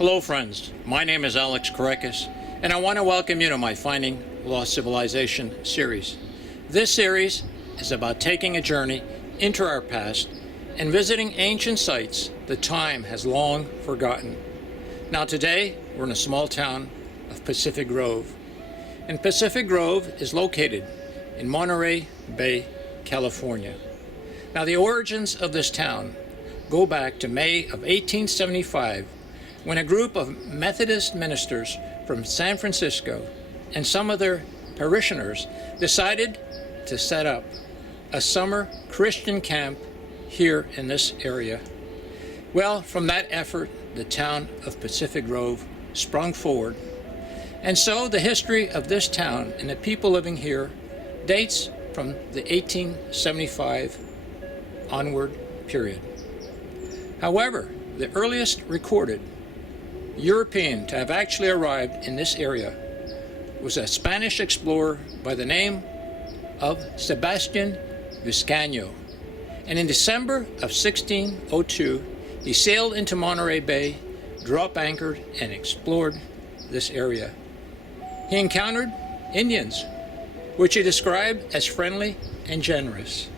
Hello friends, my name is Alex Korekis, and I want to welcome you to my Finding Lost Civilization series. This series is about taking a journey into our past and visiting ancient sites that time has long forgotten. Now today, we're in a small town of Pacific Grove. And Pacific Grove is located in Monterey Bay, California. Now the origins of this town go back to May of 1875, when a group of Methodist ministers from San Francisco and some of their parishioners decided to set up a summer Christian camp here in this area. Well, from that effort, the town of Pacific Grove sprung forward. And so the history of this town and the people living here dates from the 1875 onward period. However, the earliest recorded European to have actually arrived in this area was a Spanish explorer by the name of Sebastián Vizcaíno. And in December of 1602, he sailed into Monterey Bay, drop anchored, and explored this area. He encountered Indians, which he described as friendly and generous.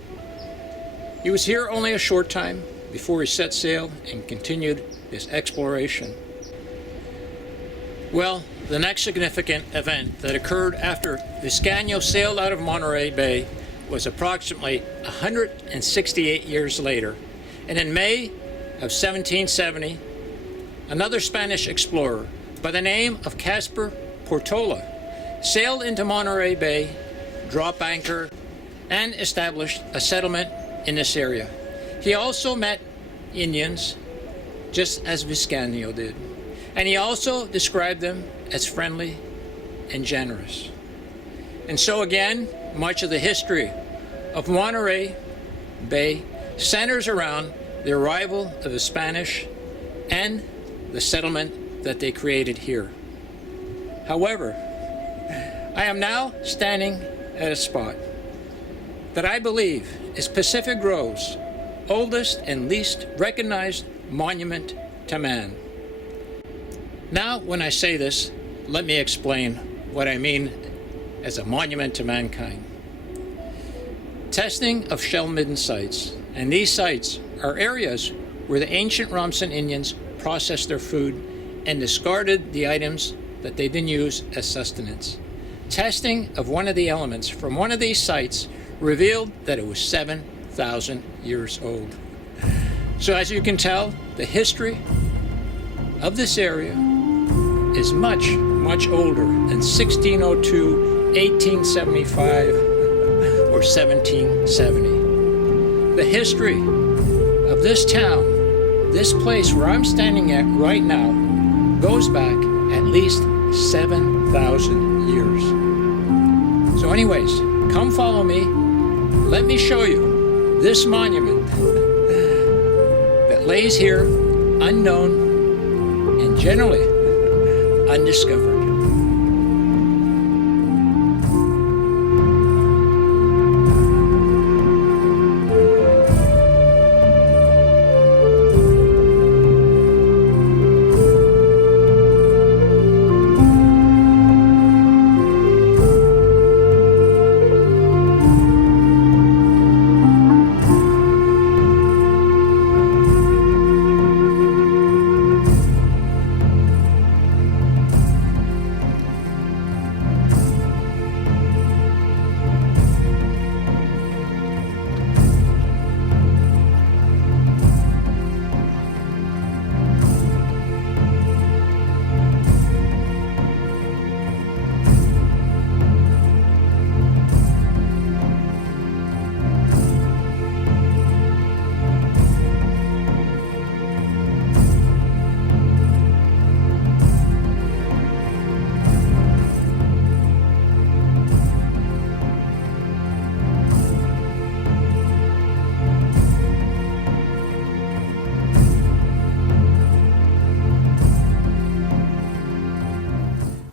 He was here only a short time before he set sail and continued his exploration. Well, the next significant event that occurred after Vizcaíno sailed out of Monterey Bay was approximately 168 years later. And in May of 1770, another Spanish explorer by the name of Caspar Portola sailed into Monterey Bay, dropped anchor, and established a settlement in this area. He also met Indians, just as Vizcaíno did. And he also described them as friendly and generous. And so again, much of the history of Monterey Bay centers around the arrival of the Spanish and the settlement that they created here. However, I am now standing at a spot that I believe is Pacific Grove's oldest and least recognized monument to man. Now, when I say this, let me explain what I mean as a monument to mankind. Testing of shell-midden sites, and these sites are areas where the ancient Ramsen Indians processed their food and discarded the items that they didn't use as sustenance. Testing of one of the elements from one of these sites revealed that it was 7,000 years old. So as you can tell, the history of this area is much, much older than 1602, 1875, or 1770. The history of this town, this place where I'm standing at right now, goes back at least 7,000 years. So anyways, come follow me. Let me show you this monument that lays here unknown and generally undiscovered.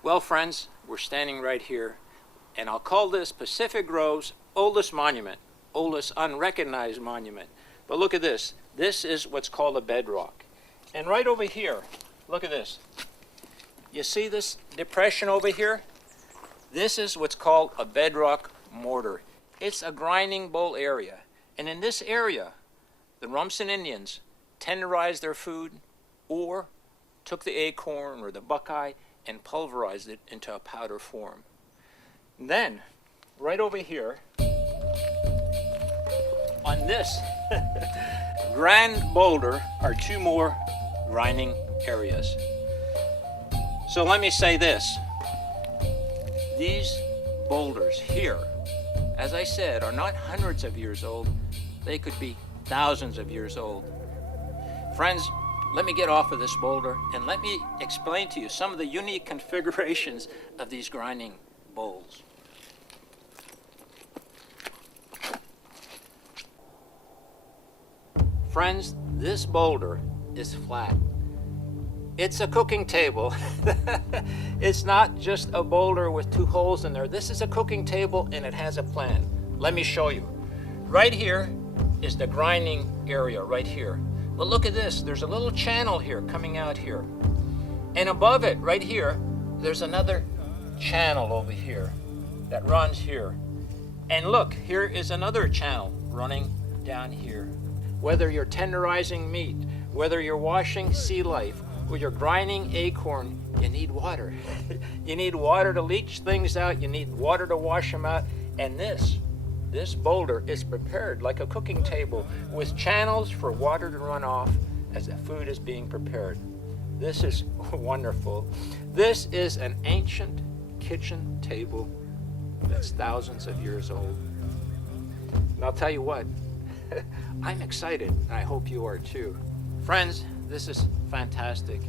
Well, friends, we're standing right here, and I'll call this Pacific Grove's oldest monument, oldest unrecognized monument. But look at this. This is what's called a bedrock. And right over here, look at this. You see this depression over here? This is what's called a bedrock mortar. It's a grinding bowl area. And in this area, the Rumson Indians tenderized their food or took the acorn or the buckeye and pulverized it into a powder form. And then, right over here, on this grand boulder are two more grinding areas. So let me say this. These boulders here, as I said, are not hundreds of years old. They could be thousands of years old. Friends, let me get off of this boulder and let me explain to you some of the unique configurations of these grinding bowls. Friends, this boulder is flat. It's a cooking table. It's not just a boulder with two holes in there. This is a cooking table and it has a plan. Let me show you. Right here is the grinding area, right here. But look at this, there's a little channel here coming out here. And above it, right here, there's another channel over here that runs here. And look, here is another channel running down here. Whether you're tenderizing meat, whether you're washing sea life, or you're grinding acorn, you need water. You need water to leach things out, you need water to wash them out, and this boulder is prepared like a cooking table with channels for water to run off as the food is being prepared. This is wonderful. This is an ancient kitchen table that's thousands of years old. And I'll tell you what, I'm excited, and I hope you are too. Friends, this is fantastic.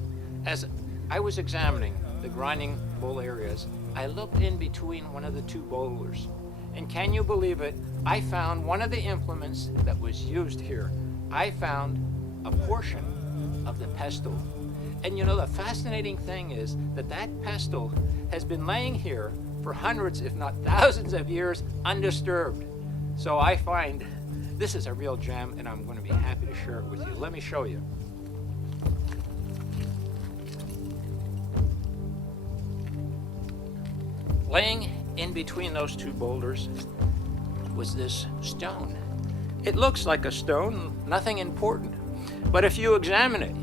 As I was examining the grinding bowl areas, I looked in between one of the two boulders. And can you believe it? I found one of the implements that was used here. I found a portion of the pestle. And you know, the fascinating thing is that pestle has been laying here for hundreds, if not thousands of years, undisturbed. So I find this is a real gem, and I'm going to be happy to share it with you. Let me show you. Laying in between those two boulders was this stone. It looks like a stone, nothing important. But if you examine it,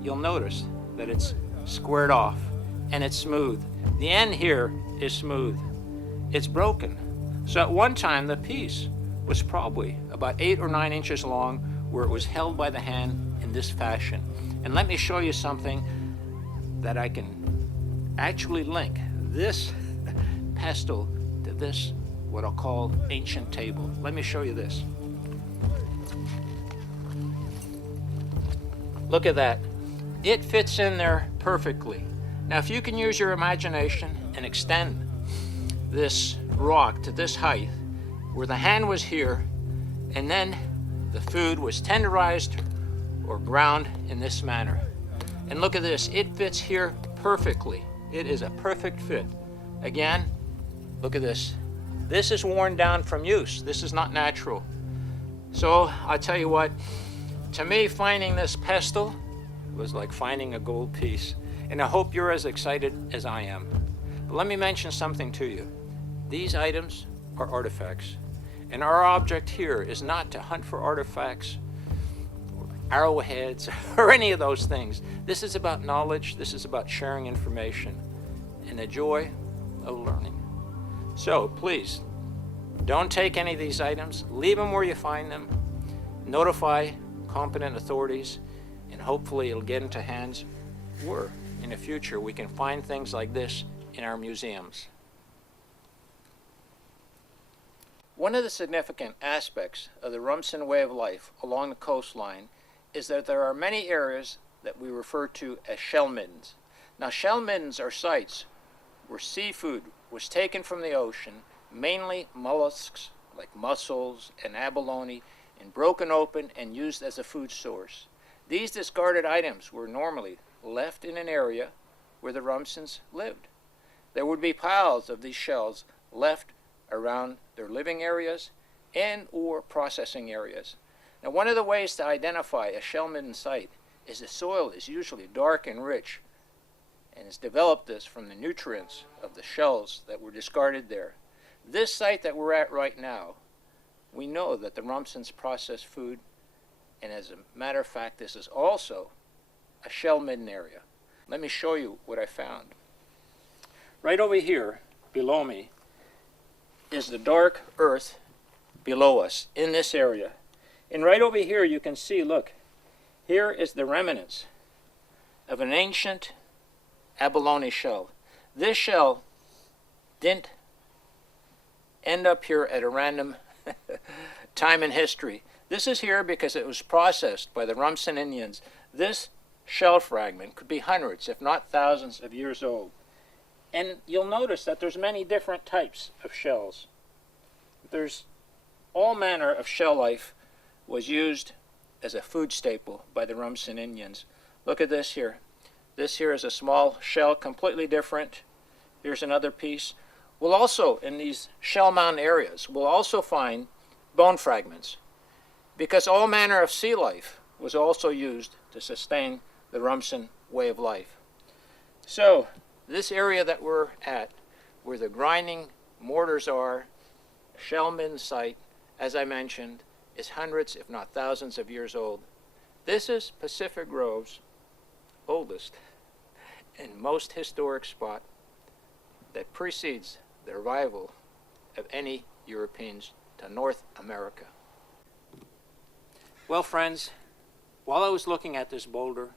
you'll notice that it's squared off and it's smooth. The end here is smooth. It's broken. So at one time, the piece was probably about 8 or 9 inches long, where it was held by the hand in this fashion. And let me show you something that I can actually link this pestle to this, what I'll call ancient table. Let me show you this. Look at that. It fits in there perfectly. Now, if you can use your imagination and extend this rock to this height, where the hand was here, and then the food was tenderized or ground in this manner. And look at this, it fits here perfectly. It is a perfect fit. Again, look at this. This is worn down from use. This is not natural. So I tell you what, to me, finding this pestle was like finding a gold piece. And I hope you're as excited as I am. But let me mention something to you. These items are artifacts. And our object here is not to hunt for artifacts, or arrowheads, or any of those things. This is about knowledge. This is about sharing information and the joy of learning. So please, don't take any of these items. Leave them where you find them. Notify competent authorities, and hopefully it'll get into hands where in the future we can find things like this in our museums. One of the significant aspects of the Rumson way of life along the coastline is that there are many areas that we refer to as shell middens. Now, shell middens are sites where seafood was taken from the ocean, mainly mollusks like mussels and abalone, and broken open and used as a food source. These discarded items were normally left in an area where the Rumsons lived. There would be piles of these shells left around their living areas and or processing areas. Now, one of the ways to identify a shell midden site is the soil is usually dark and rich and has developed this from the nutrients of the shells that were discarded there. This site that we're at right now, we know that the Rumsens process food, and as a matter of fact, this is also a shell midden area. Let me show you what I found. Right over here, below me, is the dark earth below us in this area. And right over here you can see, look, here is the remnants of an ancient abalone shell. This shell didn't end up here at a random time in history. This is here because it was processed by the Rumsen Indians. This shell fragment could be hundreds, if not thousands of years old. And you'll notice that there's many different types of shells. There's all manner of shell life was used as a food staple by the Rumsen Indians. Look at this here. This here is a small shell, completely different. Here's another piece. We'll also, in these shell mound areas, we'll also find bone fragments, because all manner of sea life was also used to sustain the Rumsen way of life. So, this area that we're at, where the grinding mortars are, shell midden site, as I mentioned, is hundreds, if not thousands of years old. This is Pacific Grove's oldest and most historic spot that precedes the arrival of any Europeans to North America. Well, friends, while I was looking at this boulder,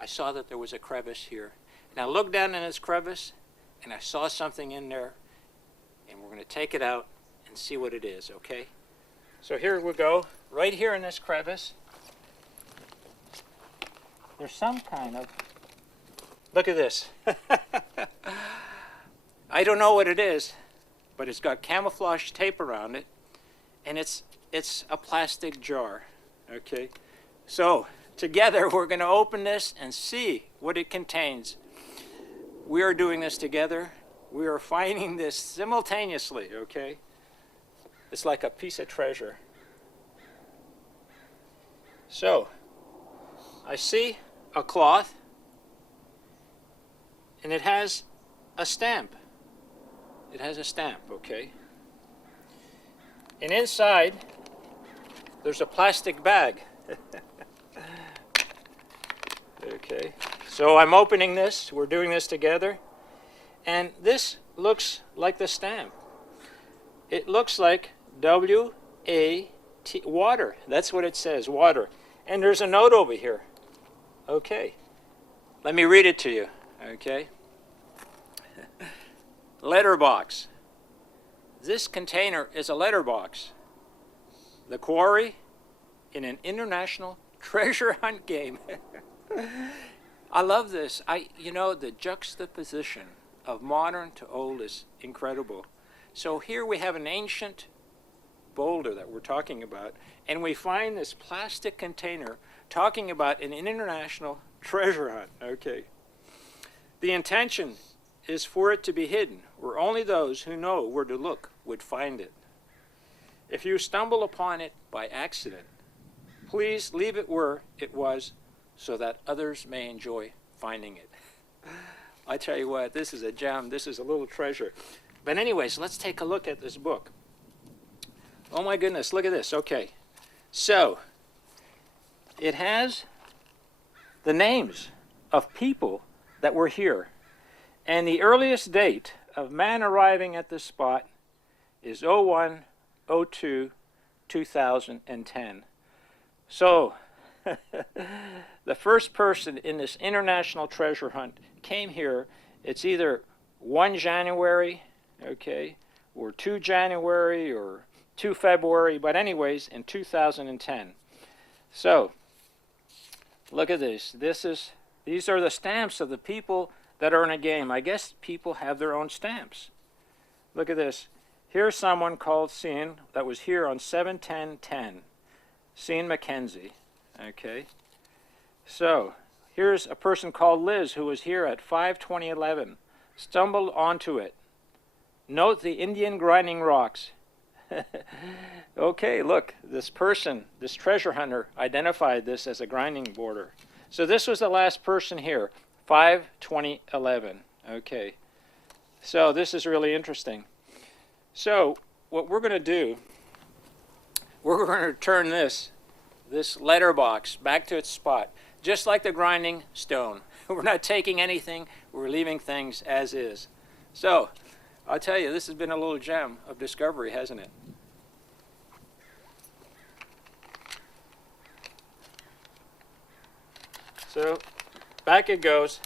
I saw that there was a crevice here. And I looked down in this crevice, and I saw something in there, and we're going to take it out and see what it is, okay? So here we go, right here in this crevice. There's some kind of, look at this. I don't know what it is, but it's got camouflage tape around it, and it's a plastic jar, okay? So together we're going to open this and see what it contains. We are doing this together. We are finding this simultaneously, okay? It's like a piece of treasure. So, I see a cloth, and it has a stamp. It has a stamp, okay? And inside, there's a plastic bag. Okay, so I'm opening this. We're doing this together. And this looks like the stamp. It looks like W-A-T, water. That's what it says, water. And there's a note over here. Okay, let me read it to you, okay? Letterbox. This container is a letterbox. The quarry in an international treasure hunt game. I love this. You know, the juxtaposition of modern to old is incredible. So here we have an ancient boulder that we're talking about, and we find this plastic container talking about an international treasure hunt. Okay. The intention is for it to be hidden, where only those who know where to look would find it. If you stumble upon it by accident, please leave it where it was so that others may enjoy finding it. I tell you what, this is a gem. This is a little treasure. But anyways, let's take a look at this book. Oh my goodness, look at this. Okay. So, it has the names of people that were here. And the earliest date of man arriving at this spot is 01/02/2010. So, the first person in this international treasure hunt came here. It's either 1 January, okay, or 2 January, or 2 February, but anyways, in 2010. So, look at this. These are the stamps of the people that are in a game. I guess people have their own stamps. Look at this. Here's someone called Sean that was here on 7/10/10. Sean Mackenzie. Okay. So, here's a person called Liz who was here at 5/20/11. Stumbled onto it. Note the Indian grinding rocks. Okay, look, this person, this treasure hunter, identified this as a grinding boulder. So this was the last person here, 5/20/11. Okay, so this is really interesting. So what we're going to do, we're going to return this letterbox back to its spot, just like the grinding stone. We're not taking anything, we're leaving things as is. So I'll tell you, this has been a little gem of discovery, hasn't it? So back it goes.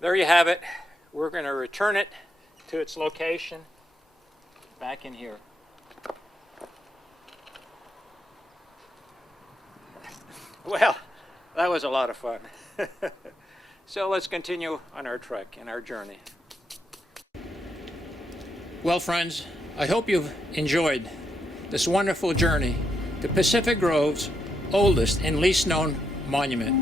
There you have it. We're going to return it to its location back in here. Well, that was a lot of fun. So let's continue on our trek and our journey. Well, friends, I hope you've enjoyed this wonderful journey to Pacific Grove's oldest and least known monument.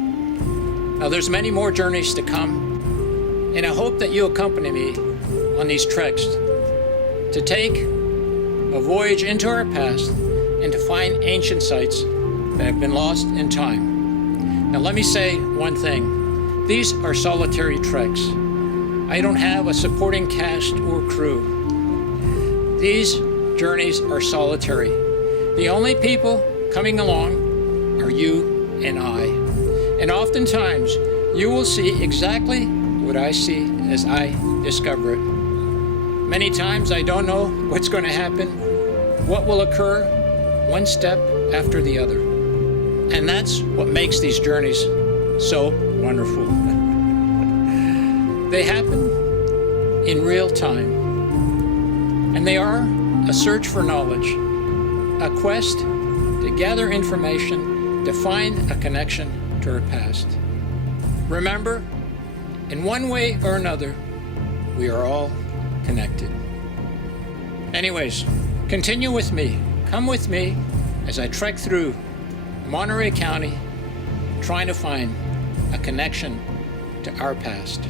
Now, there's many more journeys to come, and I hope that you accompany me on these treks to take a voyage into our past and to find ancient sites that have been lost in time. Now, let me say one thing. These are solitary treks. I don't have a supporting cast or crew. These journeys are solitary. The only people coming along are you and I. And oftentimes, you will see exactly what I see as I discover it. Many times I don't know what's going to happen, what will occur, one step after the other. And that's what makes these journeys so wonderful. They happen in real time, and they are a search for knowledge, a quest to gather information, to find a connection to our past. Remember, in one way or another, we are all connected. Anyways, continue with me. Come with me as I trek through Monterey County, trying to find a connection to our past.